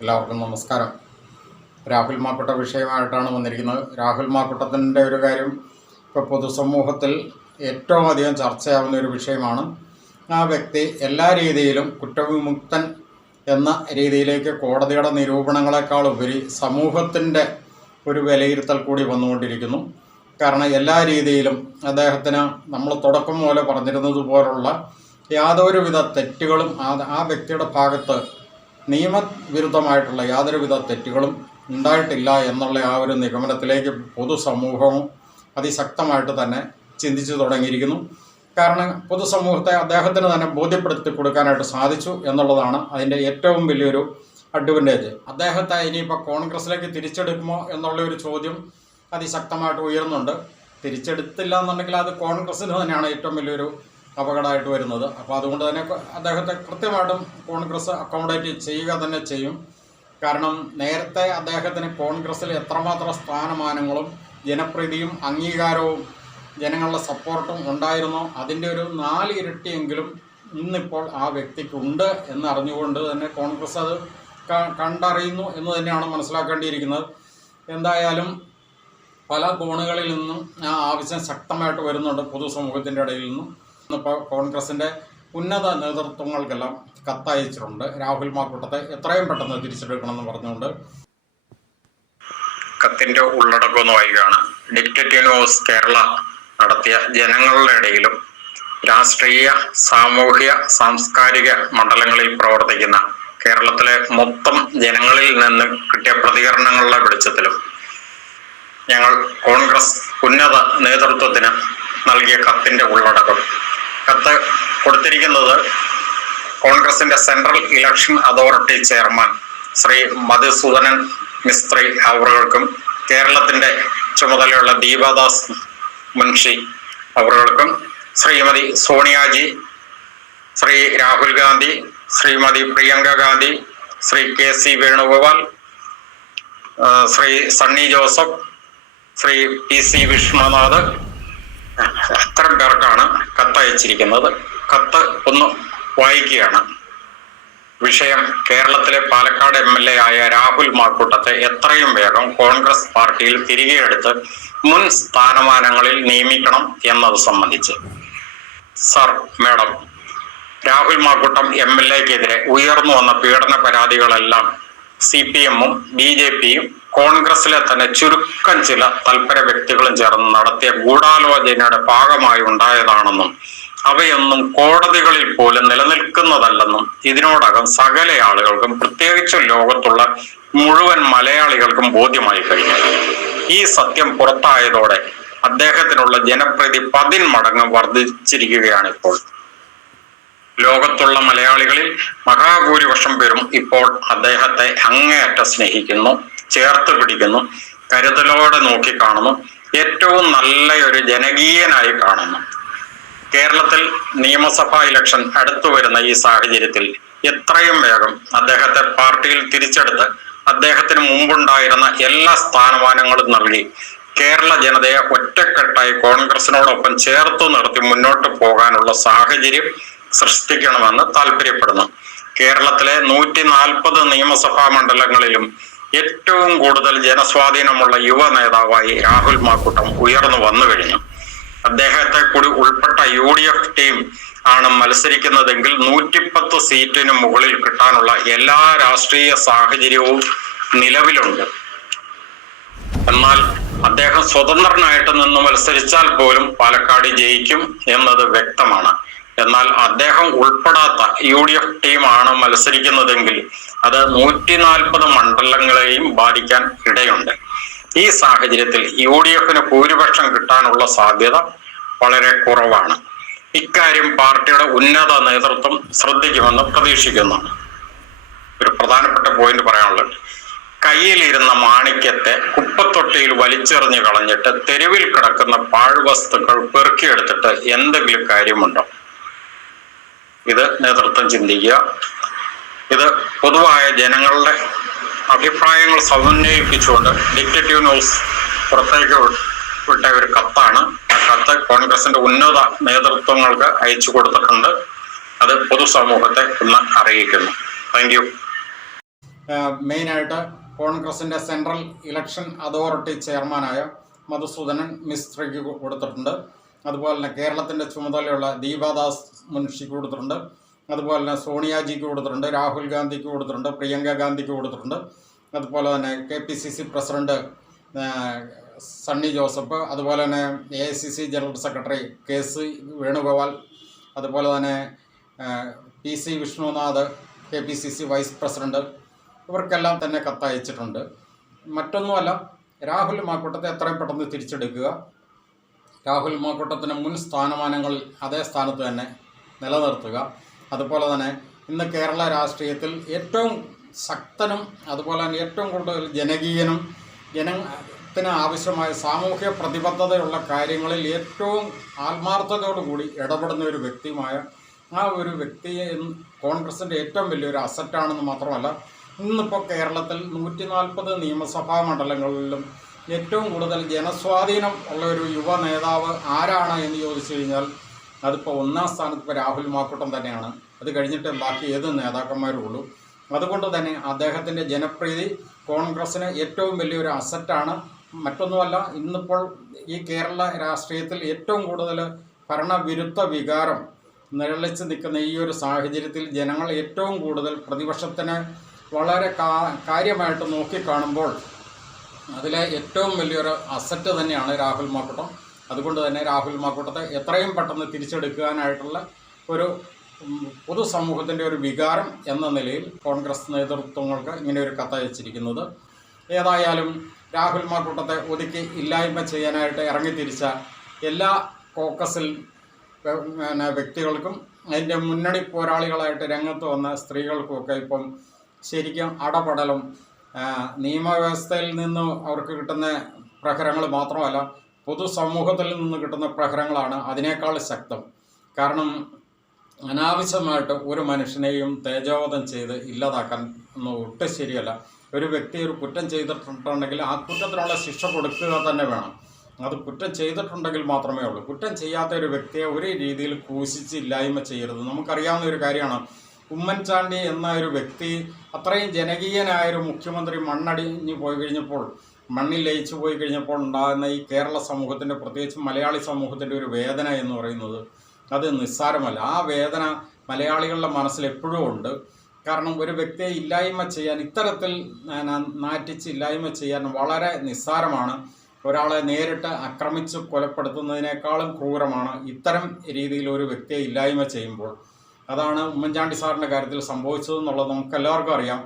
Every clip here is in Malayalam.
എല്ലാവർക്കും നമസ്കാരം. രാഹുൽ മാക്കുട്ട വിഷയമായിട്ടാണ് വന്നിരിക്കുന്നത്. രാഹുൽ മാക്കുട്ടത്തിൻ്റെ ഒരു കാര്യം ഇപ്പോൾ പൊതുസമൂഹത്തിൽ ഏറ്റവും അധികം ചർച്ചയാവുന്ന ഒരു വിഷയമാണ്. ആ വ്യക്തി എല്ലാ രീതിയിലും കുറ്റവിമുക്തൻ എന്ന രീതിയിലേക്ക് കോടതിയുടെ നിരൂപണങ്ങളെക്കാൾ ഉപരി സമൂഹത്തിൻ്റെ ഒരു വിലയിരുത്തൽ കൂടി വന്നുകൊണ്ടിരിക്കുന്നു. കാരണം എല്ലാ രീതിയിലും അദ്ദേഹത്തിന് നമ്മൾ തുടക്കം പോലെ പറഞ്ഞിരുന്നത് പോലുള്ള യാതൊരുവിധ തെറ്റുകളും ആ വ്യക്തിയുടെ ഭാഗത്ത് നിയമവിരുദ്ധമായിട്ടുള്ള യാതൊരുവിധ തെറ്റുകളും ഉണ്ടായിട്ടില്ല എന്നുള്ള ആ ഒരു നിഗമനത്തിലേക്ക് പൊതുസമൂഹവും അതിശക്തമായിട്ട് തന്നെ ചിന്തിച്ചു തുടങ്ങിയിരിക്കുന്നു. കാരണം പൊതുസമൂഹത്തെ അദ്ദേഹത്തിന് തന്നെ ബോധ്യപ്പെടുത്തി കൊടുക്കാനായിട്ട് സാധിച്ചു എന്നുള്ളതാണ് അതിൻ്റെ ഏറ്റവും വലിയൊരു അഡ്വാൻറ്റേജ്. അദ്ദേഹത്തെ ഇനിയിപ്പോൾ കോൺഗ്രസിലേക്ക് തിരിച്ചെടുക്കുമോ എന്നുള്ള ഒരു ചോദ്യം അതിശക്തമായിട്ട് ഉയർന്നുണ്ട്. തിരിച്ചെടുത്തില്ല എന്നുണ്ടെങ്കിൽ അത് കോൺഗ്രസ്സിന് തന്നെയാണ് ഏറ്റവും വലിയൊരു അപകടമായിട്ട് വരുന്നത്. അപ്പോൾ അതുകൊണ്ട് തന്നെ അദ്ദേഹത്തെ കൃത്യമായിട്ടും കോൺഗ്രസ് അക്കോമഡേറ്റ് ചെയ്യുക തന്നെ ചെയ്യും. കാരണം നേരത്തെ അദ്ദേഹത്തിന് കോൺഗ്രസ്സിൽ എത്രമാത്രം സ്ഥാനമാനങ്ങളും ജനപ്രീതിയും അംഗീകാരവും ജനങ്ങളുടെ സപ്പോർട്ടും ഉണ്ടായിരുന്നോ അതിൻ്റെ ഒരു 4 ഇരട്ടിയെങ്കിലും ഇന്നിപ്പോൾ ആ വ്യക്തിക്കുണ്ട് എന്നറിഞ്ഞുകൊണ്ട് തന്നെ കോൺഗ്രസ് അത് കണ്ടറിയുന്നു എന്ന് തന്നെയാണ് മനസ്സിലാക്കേണ്ടിയിരിക്കുന്നത്. എന്തായാലും പല കോണുകളിൽ നിന്നും ആ ആവശ്യം ശക്തമായിട്ട് വരുന്നുണ്ട് പൊതുസമൂഹത്തിൻ്റെ ഇടയിൽ നിന്നും. ഇപ്പോൾ കോൺഗ്രസിൻ്റെ ഉന്നത നേതൃത്വങ്ങൾക്കെല്ലാം കത്തയച്ചിട്ടുണ്ട്. രാഹുൽ മാക്കുട്ടത്തെ എത്രയും പെട്ടെന്ന് തിരിച്ചെടുക്കണമെന്ന് പറഞ്ഞുകൊണ്ട് കത്തിൻ്റെ ഉള്ളടക്കം ഒന്ന് വായിക്കുകയാണ്. ഡിക്റ്റേറ്റീവ് ന്യൂസ് കേരള നടത്തിയ ജനങ്ങളുടെ ഇടയിലും രാഷ്ട്രീയ, സാമൂഹ്യ, സാംസ്കാരിക മണ്ഡലങ്ങളിൽ പ്രവർത്തിക്കുന്ന കേരളത്തിലെ മൊത്തം ജനങ്ങളിൽ നിന്ന് കിട്ടിയ പ്രതികരണങ്ങളുടെ വെളിച്ചത്തിലും ഞങ്ങൾ കോൺഗ്രസ് ഉന്നത നേതൃത്വത്തിന് നൽകിയ കത്തിൻ്റെ ഉള്ളടക്കം. കത്ത് കൊടുത്തിരിക്കുന്നത് കോൺഗ്രസിന്റെ central election authority chairman Shri Madhusudanan Mistry അവറുകൾക്കും കേരളത്തിന്റെ ചുമതലയുള്ള ദീപദാസ് മുൻഷി അവറുകൾക്കും ശ്രീമതി സോണിയാജി, ശ്രീ രാഹുൽ ഗാന്ധി, ശ്രീമതി പ്രിയങ്ക ഗാന്ധി, ശ്രീ KC വേണുഗോപാൽ, ശ്രീ സണ്ണി ജോസഫ്, ശ്രീ PC വിഷ്ണുനാഥ്, അത്തരം പേർക്കാണ് കത്തയച്ചിരിക്കുന്നത്. കത്ത് ഒന്ന് വായിക്കുകയാണ്. വിഷയം: കേരളത്തിലെ പാലക്കാട് MLA ആയ രാഹുൽ മാക്കുട്ടത്തെ എത്രയും വേഗം കോൺഗ്രസ് പാർട്ടിയിൽ തിരികെ എടുത്ത് മുൻ സ്ഥാനമാനങ്ങളിൽ നിയമിക്കണം എന്നത് സംബന്ധിച്ച്. സർ, മാഡം, രാഹുൽ മാക്കുട്ടം MLAക്കെതിരെ ഉയർന്നു വന്ന പീഡന പരാതികളെല്ലാം CPM-ഉം BJP-യും കോൺഗ്രസിലെ തന്നെ ചുരുക്കം ചില തൽപര വ്യക്തികളും ചേർന്ന് നടത്തിയ ഗൂഢാലോചനയുടെ ഭാഗമായി ഉണ്ടായതാണെന്നും അവയൊന്നും കോടതികളിൽ പോലും നിലനിൽക്കുന്നതല്ലെന്നും ഇതിനോടകം സകല ആളുകൾക്കും, പ്രത്യേകിച്ചും ലോകത്തുള്ള മുഴുവൻ മലയാളികൾക്കും ബോധ്യമായി കഴിഞ്ഞു. ഈ സത്യം പുറത്തായതോടെ അദ്ദേഹത്തിനുള്ള ജനപ്രീതി 10 മടങ്ങ് വർദ്ധിച്ചിരിക്കുകയാണ് ഇപ്പോൾ. ലോകത്തുള്ള മലയാളികളിൽ മഹാഭൂരിപക്ഷം പേരും ഇപ്പോൾ അദ്ദേഹത്തെ അങ്ങേയറ്റം സ്നേഹിക്കുന്നു, ചേർത്ത് പിടിക്കുന്നു, കരുതലോടെ നോക്കിക്കാണുന്നു, ഏറ്റവും നല്ല ഒരു ജനകീയനായി കാണുന്നു. കേരളത്തിൽ നിയമസഭാ ഇലക്ഷൻ അടുത്തു വരുന്ന ഈ സാഹചര്യത്തിൽ എത്രയും വേഗം അദ്ദേഹത്തെ പാർട്ടിയിൽ തിരിച്ചെടുത്ത് അദ്ദേഹത്തിന് മുമ്പുണ്ടായിരുന്ന എല്ലാ സ്ഥാനമാനങ്ങളും നൽകി കേരള ജനതയെ ഒറ്റക്കെട്ടായി കോൺഗ്രസിനോടൊപ്പം ചേർത്തു നിർത്തി മുന്നോട്ട് പോകാനുള്ള സാഹചര്യം സൃഷ്ടിക്കണമെന്ന് താല്പര്യപ്പെടുന്നു. കേരളത്തിലെ 140 നിയമസഭാ മണ്ഡലങ്ങളിലും ഏറ്റവും കൂടുതൽ ജനസ്വാധീനമുള്ള യുവ നേതാവായി രാഹുൽ മാക്കുട്ടം ഉയർന്നു വന്നു കഴിഞ്ഞു. അദ്ദേഹത്തെ കൂടി ഉൾപ്പെട്ട UDF ടീം ആണ് മത്സരിക്കുന്നതെങ്കിൽ 110 സീറ്റിന് മുകളിൽ കിട്ടാനുള്ള എല്ലാ രാഷ്ട്രീയ സാഹചര്യവും നിലവിലുണ്ട്. എന്നാൽ അദ്ദേഹം സ്വതന്ത്രനായിട്ട് നിന്ന് മത്സരിച്ചാൽ പോലും പാലക്കാട് ജയിക്കും എന്നത് വ്യക്തമാണ്. എന്നാൽ അദ്ദേഹം ഉൾപ്പെടാത്ത UDF ടീമാണ് മത്സരിക്കുന്നതെങ്കിൽ അത് 140 മണ്ഡലങ്ങളെയും ബാധിക്കാൻ ഇടയുണ്ട്. ഈ സാഹചര്യത്തിൽ UDFന് ഭൂരിപക്ഷം കിട്ടാനുള്ള സാധ്യത വളരെ കുറവാണ്. ഇക്കാര്യം പാർട്ടിയുടെ ഉന്നത നേതൃത്വം ശ്രദ്ധിക്കുമെന്ന് പ്രതീക്ഷിക്കുന്നു. ഒരു പ്രധാനപ്പെട്ട പോയിന്റ് പറയാനുള്ളത്: കയ്യിലിരുന്ന മാണിക്യത്തെ കുപ്പത്തൊട്ടിയിൽ വലിച്ചെറിഞ്ഞു കളഞ്ഞിട്ട് തെരുവിൽ കിടക്കുന്ന പാഴ്വസ്തുക്കൾ പെറുക്കിയെടുത്തിട്ട് എന്തെങ്കിലും കാര്യമുണ്ടോ? ഇത് നേതൃത്വം ചിന്തിക്കുക. ഇത് പൊതുവായ ജനങ്ങളുടെ അഭിപ്രായങ്ങൾ സമന്വയിപ്പിച്ചുകൊണ്ട് ഡിക്റ്റേറ്റീവ് ന്യൂസ് പുറത്തേക്ക് വിട്ട ഒരു കത്താണ്. ആ കത്ത് കോൺഗ്രസിന്റെ ഉന്നത നേതൃത്വങ്ങൾക്ക് അയച്ചു കൊടുത്തിട്ടുണ്ട്. അത് പൊതുസമൂഹത്തെ ഒന്ന് അറിയിക്കുന്നു. Thank you. മെയിനായിട്ട് കോൺഗ്രസിൻ്റെ സെൻട്രൽ ഇലക്ഷൻ അതോറിറ്റി ചെയർമാനായ മധുസൂദനൻ മിസ്ത്രിക്ക് കൊടുത്തിട്ടുണ്ട്. അതുപോലെ തന്നെ കേരളത്തിൻ്റെ ചുമതലയുള്ള ദീപാദാസ് മുൻഷിക്ക് കൊടുത്തിട്ടുണ്ട്. അതുപോലെ തന്നെ സോണിയാജിക്ക് കൊടുത്തിട്ടുണ്ട്, രാഹുൽ ഗാന്ധിക്ക് കൊടുത്തിട്ടുണ്ട്, പ്രിയങ്ക ഗാന്ധിക്ക് കൊടുത്തിട്ടുണ്ട്. അതുപോലെ തന്നെ KPCC പ്രസിഡന്റ് സണ്ണി ജോസഫ്, അതുപോലെ തന്നെ AICC general secretary KC Venugopal, അതുപോലെ തന്നെ PC Vishnunath KPCC vice president, ഇവർക്കെല്ലാം തന്നെ കത്തയച്ചിട്ടുണ്ട്. മറ്റൊന്നുമല്ല, രാഹുൽ മാക്കൂട്ടത്തെ എത്രയും പെട്ടെന്ന് തിരിച്ചെടുക്കുക, രാഹുൽ മാക്കൂട്ടത്തിന് മുൻ സ്ഥാനമാനങ്ങളിൽ അതേ സ്ഥാനത്ത് തന്നെ നിലനിർത്തുക. അതുപോലെ തന്നെ ഇന്ന് കേരള രാഷ്ട്രീയത്തിൽ ഏറ്റവും ശക്തനും അതുപോലെ തന്നെ ഏറ്റവും കൂടുതൽ ജനകീയനും ജനത്തിന് ആവശ്യമായ സാമൂഹ്യ പ്രതിബദ്ധതയുള്ള കാര്യങ്ങളിൽ ഏറ്റവും ആത്മാർത്ഥതയോടുകൂടി ഇടപെടുന്ന ഒരു വ്യക്തിയുമായ ആ ഒരു വ്യക്തിയെ കോൺഗ്രസിൻ്റെ ഏറ്റവും വലിയൊരു അസറ്റാണെന്ന് മാത്രമല്ല, ഇന്നിപ്പോൾ കേരളത്തിൽ 140 നിയമസഭാ മണ്ഡലങ്ങളിലും ഏറ്റവും കൂടുതൽ ജനസ്വാധീനം ഉള്ള ഒരു യുവ നേതാവ് ആരാണ് എന്ന് ചോദിച്ചു കഴിഞ്ഞാൽ അതിപ്പോൾ ഒന്നാം സ്ഥാനത്ത് ഇപ്പോൾ രാഹുൽ മാക്കൂട്ടം തന്നെയാണ്. അത് കഴിഞ്ഞിട്ട് ബാക്കി ഏത് നേതാക്കന്മാരും ഉള്ളൂ. അതുകൊണ്ട് തന്നെ അദ്ദേഹത്തിൻ്റെ ജനപ്രീതി കോൺഗ്രസ്സിന് ഏറ്റവും വലിയൊരു അസറ്റാണ്. മറ്റൊന്നുമല്ല, ഇന്നിപ്പോൾ ഈ കേരള രാഷ്ട്രീയത്തിൽ ഏറ്റവും കൂടുതൽ ഭരണവിരുദ്ധ വികാരം നിഴലിച്ച് നിൽക്കുന്ന ഈ ഒരു സാഹചര്യത്തിൽ ജനങ്ങൾ ഏറ്റവും കൂടുതൽ പ്രതിപക്ഷത്തിന് വളരെ കാര്യമായിട്ട് നോക്കിക്കാണുമ്പോൾ അതിലെ ഏറ്റവും വലിയൊരു അസറ്റ് തന്നെയാണ് രാഹുൽ മാക്കൂട്ടം. അതുകൊണ്ട് തന്നെ രാഹുൽ മാക്കൂട്ടത്തെ എത്രയും പെട്ടെന്ന് തിരിച്ചെടുക്കാനായിട്ടുള്ള ഒരു പൊതുസമൂഹത്തിൻ്റെ ഒരു വികാരം എന്ന നിലയിൽ കോൺഗ്രസ് നേതൃത്വങ്ങൾക്ക് ഇങ്ങനെ ഒരു കത്തയച്ചിരിക്കുന്നത്. ഏതായാലും രാഹുൽ മാക്കൂട്ടത്തെ ഒതുക്കി ഇല്ലായ്മ ചെയ്യാനായിട്ട് ഇറങ്ങിത്തിരിച്ച എല്ലാ കോക്കസിൽ വ്യക്തികൾക്കും അതിൻ്റെ മുന്നണി പോരാളികളായിട്ട് രംഗത്ത് വന്ന സ്ത്രീകൾക്കുമൊക്കെ ഇപ്പം ശരിക്കും അടപടലും നിയമവ്യവസ്ഥയിൽ നിന്ന് അവർക്ക് കിട്ടുന്ന പ്രഹരങ്ങൾ മാത്രമല്ല, പൊതുസമൂഹത്തിൽ നിന്ന് കിട്ടുന്ന പ്രഹരങ്ങളാണ് അതിനേക്കാൾ ശക്തം. കാരണം അനാവശ്യമായിട്ട് ഒരു മനുഷ്യനെയും തേജോവധം ചെയ്ത് ഇല്ലാതാക്കാൻ ഒന്നും ഒട്ടും ശരിയല്ല. ഒരു വ്യക്തി ഒരു കുറ്റം ചെയ്തിട്ടുണ്ടെങ്കിൽ ആ കുറ്റത്തിനുള്ള ശിക്ഷ കൊടുക്കുക തന്നെ വേണം. അത് കുറ്റം ചെയ്തിട്ടുണ്ടെങ്കിൽ മാത്രമേ ഉള്ളൂ. കുറ്റം ചെയ്യാത്ത ഒരു വ്യക്തിയെ ഒരു രീതിയിൽ ക്രൂശിച്ച് ഇല്ലായ്മ ചെയ്യരുത്. നമുക്കറിയാവുന്ന ഒരു കാര്യമാണ്, ഉമ്മൻചാണ്ടി എന്ന ഒരു വ്യക്തി അത്രയും ജനകീയനായൊരു മുഖ്യമന്ത്രി മണ്ണടിഞ്ഞു പോയി കഴിഞ്ഞപ്പോൾ, മണ്ണിൽ ലയിച്ചു പോയി കഴിഞ്ഞപ്പോൾ ഉണ്ടാകുന്ന ഈ കേരള സമൂഹത്തിൻ്റെ, പ്രത്യേകിച്ച് മലയാളി സമൂഹത്തിൻ്റെ ഒരു വേദന എന്ന് പറയുന്നത് അത് നിസ്സാരമല്ല. ആ വേദന മലയാളികളുടെ മനസ്സിൽ എപ്പോഴും ഉണ്ട്. കാരണം ഒരു വ്യക്തിയെ ഇല്ലായ്മ ചെയ്യാൻ, ഇത്തരത്തിൽ നാറ്റിച്ച് ഇല്ലായ്മ ചെയ്യാൻ വളരെ നിസ്സാരമാണ്. ഒരാളെ നേരിട്ട് ആക്രമിച്ച് കൊലപ്പെടുത്തുന്നതിനേക്കാളും ക്രൂരമാണ് ഇത്തരം രീതിയിൽ ഒരു വ്യക്തിയെ ഇല്ലായ്മ ചെയ്യുമ്പോൾ. അതാണ് ഉമ്മൻചാണ്ടി സാറിൻ്റെ കാര്യത്തിൽ സംഭവിച്ചതെന്നുള്ളത് നമുക്കെല്ലാവർക്കും അറിയാം.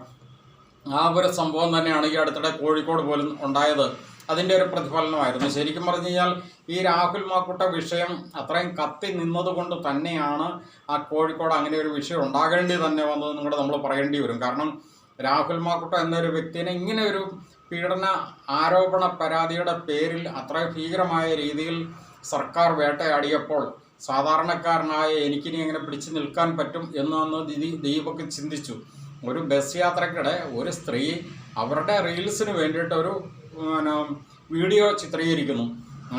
ആ ഒരു സംഭവം തന്നെയാണ് ഈ അടുത്തിടെ കോഴിക്കോട് പോലും ഉണ്ടായത്. അതിൻ്റെ ഒരു പ്രതിഫലനമായിരുന്നു. ശരിക്കും പറഞ്ഞു കഴിഞ്ഞാൽ ഈ രാഹുൽ മാക്കൂട്ട വിഷയം അത്രയും കത്തി നിന്നതുകൊണ്ട് തന്നെയാണ് ആ കോഴിക്കോട് അങ്ങനെ ഒരു വിഷയം ഉണ്ടാകേണ്ടി തന്നെ വന്നതെന്നും കൂടെ നമ്മൾ പറയേണ്ടി വരും. കാരണം രാഹുൽ മാക്കൂട്ട എന്നൊരു വ്യക്തിനെ ഇങ്ങനെ ഒരു പീഡന ആരോപണ പരാതിയുടെ പേരിൽ അത്ര ഭീകരമായ രീതിയിൽ സർക്കാർ വേട്ടയാടിയപ്പോൾ സാധാരണക്കാരനായ എനിക്കിനി എങ്ങനെ പിടിച്ചു നിൽക്കാൻ പറ്റും എന്നൊന്ന് ദീപക് ചിന്തിച്ചു. ഒരു ബസ് യാത്രക്കിടെ ഒരു സ്ത്രീ അവരുടെ റീൽസിന് വേണ്ടിയിട്ട് ഒരു വീഡിയോ ചിത്രീകരിക്കുന്നു.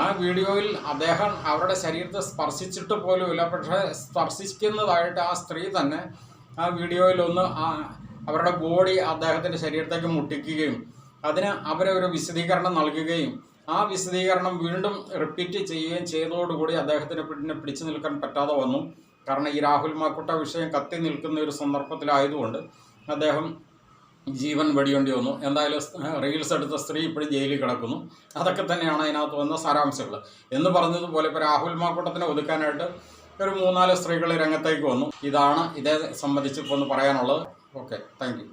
ആ വീഡിയോയിൽ അദ്ദേഹം അവരുടെ ശരീരത്തെ സ്പർശിച്ചിട്ട് പോലുമില്ല. പക്ഷേ സ്പർശിക്കുന്നതായിട്ട് ആ സ്ത്രീ തന്നെ ആ വീഡിയോയിൽ ഒന്ന് അവരുടെ ബോഡി അദ്ദേഹത്തിൻ്റെ ശരീരത്തേക്ക് മുട്ടിക്കുകയും അതിന് അവരെ ഒരു വിശദീകരണം നൽകുകയും ആ വിശദീകരണം വീണ്ടും റിപ്പീറ്റ് ചെയ്യുകയും ചെയ്തതോടുകൂടി അദ്ദേഹത്തിന് പിന്നെ പിടിച്ചു നിൽക്കാൻ പറ്റാതെ വന്നു. കാരണം ഈ രാഹുൽ മാക്കൂട്ട വിഷയം കത്തി നിൽക്കുന്ന ഒരു സന്ദർഭത്തിലായതുകൊണ്ട് അദ്ദേഹം ജീവൻ വെടിയേണ്ടി വന്നു. എന്തായാലും റീൽസ് എടുത്ത സ്ത്രീ ഇപ്പോഴും ജയിലിൽ കിടക്കുന്നു. അതൊക്കെ തന്നെയാണ് അതിനകത്ത് വന്ന സാരാംശങ്ങൾ. എന്ന് പറഞ്ഞതുപോലെ ഇപ്പോൾ രാഹുൽ മാക്കൂട്ടത്തിനെ ഒതുക്കാനായിട്ട് ഒരു 3-4 സ്ത്രീകൾ രംഗത്തേക്ക് വന്നു. ഇതാണ് ഇതേ സംബന്ധിച്ച് ഇപ്പോൾ ഒന്ന് പറയാനുള്ളത്. Okay, thank you.